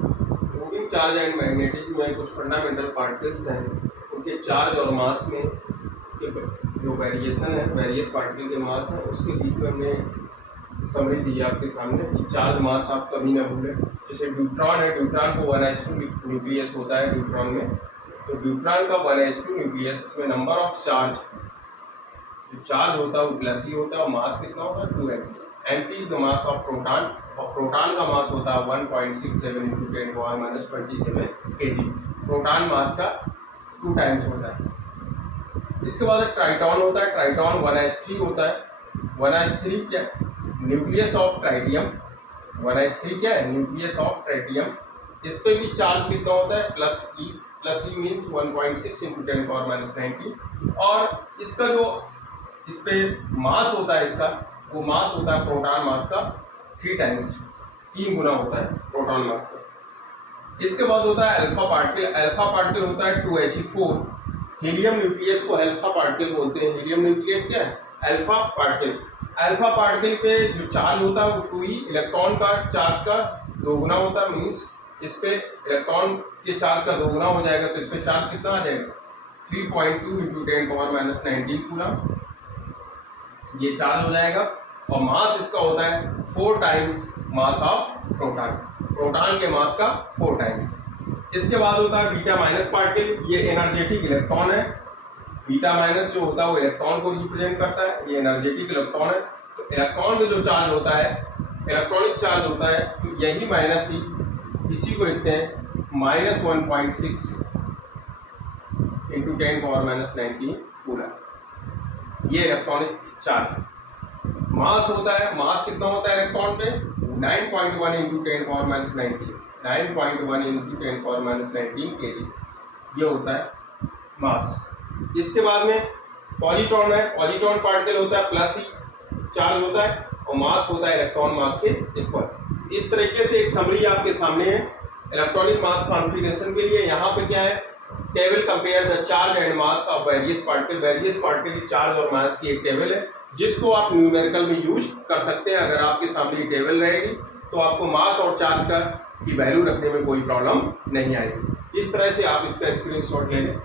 Moving charge and magnetism में कुछ fundamental particles हैं, उनके चार्ज और मास में जो वेरिएशन है, वेरियस पार्टिकल के मास है, उसके बीच में हमने समरी दी है आपके सामने कि चार्ज मास आप कभी ना भूलें। जैसे ड्यूट्रॉन है, ड्यूट्रॉन को 1s2 न्यूक्लियस होता है ड्यूट्रॉन में, तो ड्यूट्रॉन का 1s2 न्यूक्लियस, इसमें नंबर ऑफ चार्ज, जो चार्ज होता है वो प्लस ही होता है, और मास कितना होता है 2 mp is the mass of proton, और प्रोटॉन का मास होता है 1.67 × 10⁻27 kg। प्रोटॉन मास का 2 टाइम्स होता है। इसके बाद ट्राइटॉन होता है, ट्राइटॉन 1s3 होता है। 1s3 क्या है? Nucleus of tritium. 1s3 क्या है? Nucleus of tritium. इस पे भी चार्ज कितना होता है? प्लस ई मीन्स 1.6 × 10⁻90, और इसका जो इस पे मास होता है, इसका वो मास होता है प्रोटॉन मास का 3 टाइम्स, 3 गुना होता है प्रोटॉन मास का। इसके बाद होता है अल्फा पार्टिकल। अल्फा पार्टिकल होता है 2He4। हीलियम न्यूक्लियस को अल्फा पार्टिकल बोलते हैं। हीलियम न्यूक्लियस क्या है? Alpha particle. अल्फा पार्टिकल पे जो चार्ज होता है वो 2e, इलेक्ट्रॉन का चार्ज का 2 गुना होता है, मीन्स इस पे इलेक्ट्रॉन के चार्ज का 2 गुना हो जाएगा, तो इस पे चार्ज कितना आ जाएगा? 3.2 × 10⁻19 कूलम ये चार्ज हो जाएगा। और मास इसका होता है 4 times mass of proton, proton के मास का 4 टाइम्स। इसके बाद होता है बीटा माइनस पार्टिकल। ये एनर्जेटिक इलेक्ट्रॉन है। बीटा माइनस जो होता है वो इलेक्ट्रॉन को रिप्रेजेंट करता है, ये एनर्जेटिक इलेक्ट्रॉन है। तो इलेक्ट्रॉन में जो चार्ज होता है, इलेक्ट्रॉनिक चार्ज होता है, तो यही माइनस ही, इसी को लिखते हैं -1.6 × 10⁻19 कूलम। ये इलेक्ट्रॉनिक चार्ज। मास होता है, मास कितना होता है इलेक्ट्रॉन पे? 9.1 × 10⁻19, 9.1 × 10⁻19 kg, ये होता है मास। इसके बाद में पॉजिट्रॉन है। पॉजिट्रॉन पार्टिकल होता है प्लस ही चार्ज होता है, और मास होता है इलेक्ट्रॉन मास के इक्वल। इस तरीके से एक समरी आपके सामने है इलेक्ट्रॉनिक मास कॉन्फ़िगरेशन के लिए। यहाँ पे क्या है? Table compare the charge and mass of various particle. Various particle की चार्ज और मास की एक टेबल है, जिसको आप न्यूमेरिकल में यूज कर सकते हैं। अगर आपके सामने ये टेबल रहेगी तो आपको मास और चार्ज का की वैल्यू रखने में कोई प्रॉब्लम नहीं आएगी। इस तरह से आप इसका स्क्रीनशॉट ले लें।